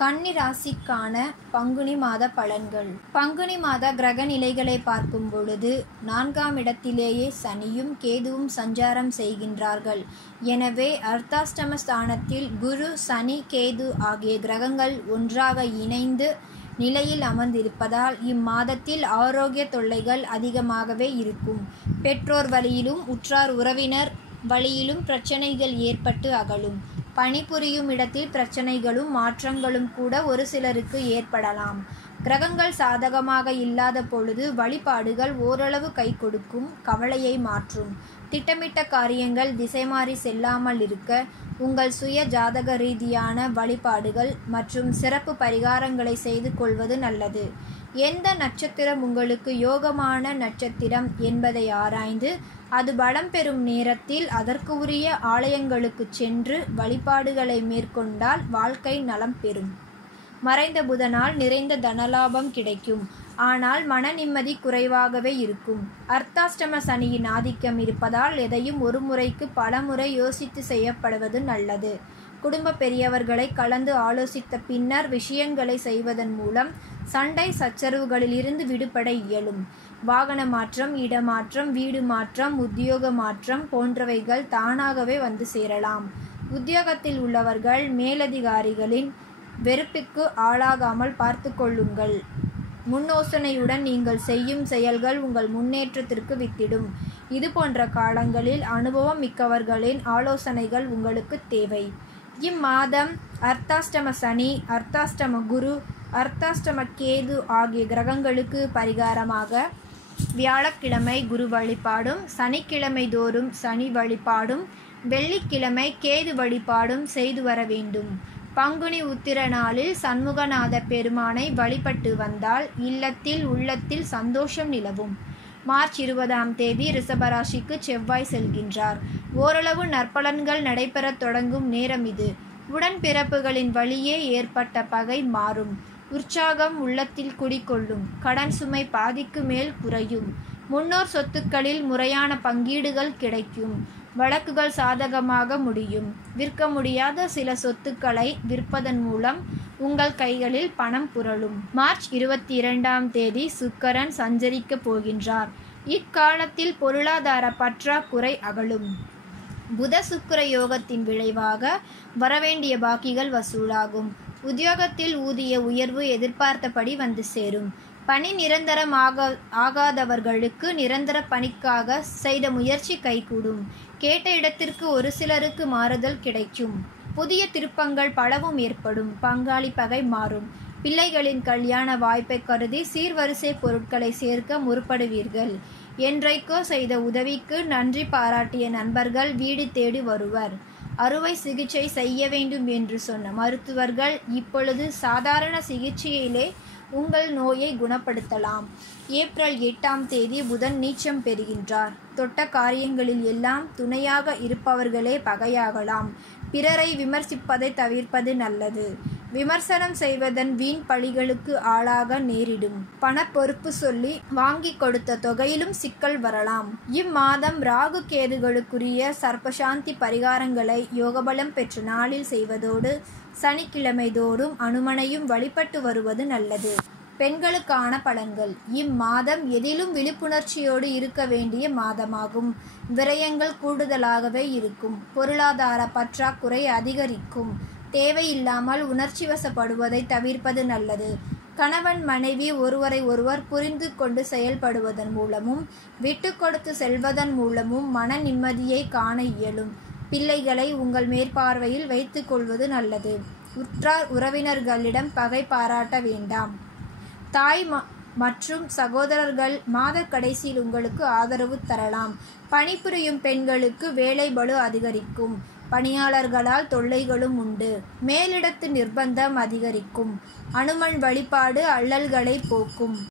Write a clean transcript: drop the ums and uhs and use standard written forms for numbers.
கன்னி ராசிக்கான பங்குனி மாத பலன்கள். பங்குனி மாத கிரக நிலைகளை பார்க்கும் பொழுது 4ஆம் இடத்திலேயே சனியும் கேதுவும் சஞ்சாரம் செய்கின்றார்கள். எனவே அர்த்தாஷ்டம ஸ்தானத்தில் குரு, சனி, கேது ஆகிய கிரகங்கள் ஒன்றாக இணைந்து நிலையில் அமர்ந்திருப்பதால் இம்மாதத்தில் ஆரோக்கிய தொல்லைகள் அதிகமாகவே இருக்கும். பெற்றோர் வழியிலும் உற்றார் உறவினர் வழியிலும் பிரச்சனைகள் ஏற்பட்டு அகலும். பணிபுரியும் இடத்தில் பிரச்சனைகளும் மாற்றங்களும் கூட ஒரு சிலருக்கு ஏற்படலாம். கிரகங்கள் சாதகமாக இல்லாத பொழுது வழிபாடுகள் ஓரளவு கை கொடுக்கும், கவலையை மாற்றும். திட்டமிட்ட காரியங்கள் திசை மாறி செல்லாமல் இருக்க உங்கள் சுய ஜாதக ரீதியான வழிபாடுகள் மற்றும் சிறப்பு பரிகாரங்களை செய்து கொள்வது நல்லது. எந்த நட்சத்திரம் உங்களுக்கு யோகமான நட்சத்திரம் என்பதை ஆராய்ந்து அது பலம் பெறும் நேரத்தில் அதற்கு உரிய ஆலயங்களுக்கு சென்று வழிபாடுகளை மேற்கொண்டால் வாழ்க்கை நலம் பெறும். மறைந்த புதனால் நிறைந்த தனலாபம் கிடைக்கும். ஆனால் மன நிம்மதி குறைவாகவே இருக்கும். அர்த்தாஷ்டம சனியின் ஆதிக்கம் இருப்பதால் எதையும் ஒரு முறைக்கு பல முறை யோசித்து செய்யப்படுவது நல்லது. குடும்ப பெரியவர்களை கலந்து ஆலோசித்த பின்னர் விஷயங்களை செய்வதன் மூலம் சண்டை சச்சரவுகளிலிருந்து விடுபட இயலும். வாகன மாற்றம், இடமாற்றம், வீடு மாற்றம், உத்தியோக மாற்றம் போன்றவைகள் தானாகவே வந்து சேரலாம். உத்தியோகத்தில் உள்ளவர்கள் மேலதிகாரிகளின் வெறுப்புக்கு ஆளாகாமல் பார்த்து கொள்ளுங்கள். முன்னோசனையுடன் நீங்கள் செய்யும் செயல்கள் உங்கள் முன்னேற்றத்திற்கு வித்திடும். இது போன்ற காலங்களில் அனுபவம் மிக்கவர்களின் ஆலோசனைகள் உங்களுக்கு தேவை. இம்மாதம் அர்த்தாஷ்டம சனி, அர்த்தாஷ்டம குரு, அர்த்தாஷ்டம கேது ஆகிய கிரகங்களுக்கு பரிகாரமாக வியாழக்கிழமை குரு வழிபாடும், சனிக்கிழமை தோறும் சனி வழிபாடும், வெள்ளிக்கிழமை கேது வழிபாடும் செய்து வர வேண்டும். பங்குனி உத்திர நாளில் சண்முகநாத பெருமானை வழிபட்டு வந்தால் இல்லத்தில் உள்ளத்தில் சந்தோஷம் நிலவும். மார்ச் 20ஆம் தேதி ரிஷபராசிக்கு செவ்வாய் செல்கின்றார். ஓரளவு நற்பலன்கள் நடைபெறத் தொடங்கும் நேரம் இது. உடன்பிறப்புகளின் வழியே ஏற்பட்ட பகை மாறும். உற்சாகம் உள்ளத்தில் குடிகொள்ளும். கடன் சுமை பாதிக்கு மேல் குறையும். முன்னோர் சொத்துக்களில் முறையான பங்கீடுகள் கிடைக்கும். வழக்குகள் சாதகமாக முடியும். விற்க முடியாத சில சொத்துக்களை விற்பதன் மூலம் உங்கள் கைகளில் பணம் புரளும். மார்ச் 22ஆம் தேதி சுக்கிரன் சஞ்சரிக்க போகின்றார். இக்காலத்தில் பொருளாதார பற்றாக்குறை அகலும். புத சுக்கிர யோகத்தின் விளைவாக வரவேண்டிய பாக்கிகள் வசூலாகும். உத்தியோகத்தில் ஊதிய உயர்வு எதிர்பார்த்தபடி வந்து சேரும். பணி நிரந்தரம் ஆகாதவர்களுக்கு நிரந்தர பணிக்காக செய்த முயற்சி கைகூடும். கேட்ட இடத்திற்கு ஒரு சிலருக்கு மாறுதல் கிடைக்கும். புதிய திருப்பங்கள் பலவும் ஏற்படும். பங்காளி பகை மாறும். பிள்ளைகளின் கல்யாண வாய்ப்பை கருதி சீர்வரிசை பொருட்களை சேர்க்க முற்படுவீர்கள். என்றைக்கோ செய்த உதவிக்கு நன்றி பாராட்டிய நண்பர்கள் வீடு தேடி வருவர். அறுவை சிகிச்சை செய்ய வேண்டும் என்று சொன்ன மருத்துவர்கள் இப்பொழுது சாதாரண சிகிச்சையிலே உங்கள் நோயை குணப்படுத்தலாம். ஏப்ரல் 8ஆம் தேதி புதன் நீச்சம் பெறுகின்றார். தொட்ட காரியங்களில் எல்லாம் துணையாக இருப்பவர்களே பகையாகலாம். பிறரை விமர்சிப்பதை தவிர்ப்பது நல்லது. விமர்சனம் செய்வதன் வீண் பழிகளுக்கு ஆளாக நேரிடும். பண பொறுப்பு சொல்லி வாங்கி கொடுத்த தொகையிலும் சிக்கல் வரலாம். இம்மாதம் ராகு கேதுகளுக்குரிய சர்ப்பசாந்தி பரிகாரங்களை யோகபலம் பெற்ற நாளில் செய்வதோடு சனிக்கிழமை தோறும் அனுமனையும் வழிபட்டு வருவது நல்லது. பெண்களுக்கான பலன்கள். இம்மாதம் எதிலும் விழிப்புணர்ச்சியோடு இருக்க வேண்டிய மாதமாகும். விரயங்கள் கூடுதலாகவே இருக்கும். பொருளாதார பற்றாக்குறை அதிகரிக்கும். தேவையில்லாமல் உணர்ச்சி வசப்படுவதை தவிர்ப்பது நல்லது. கணவன் மனைவி ஒருவரை ஒருவர் புரிந்து கொண்டு செயல்படுவதன் மூலமும் விட்டு கொடுத்து செல்வதன் மூலமும் மன நிம்மதியை காண இயலும். பிள்ளைகளை உங்கள் மேற்பார்வையில் வைத்துக் கொள்வது நல்லது. உற்றார் உறவினர்களிடம் பகை பாராட்ட வேண்டாம். தாய் மற்றும் சகோதரர்கள் மாத கடைசியில் உங்களுக்கு ஆதரவு தரலாம். பணிபுரியும் பெண்களுக்கு வேலை பளு அதிகரிக்கும். பணியாளர்களால் தொல்லைகளும் உண்டு. மேலிடத்து நிர்பந்தம் அதிகரிக்கும். அனுமன் வழிபாடு அல்லல்களை போக்கும்.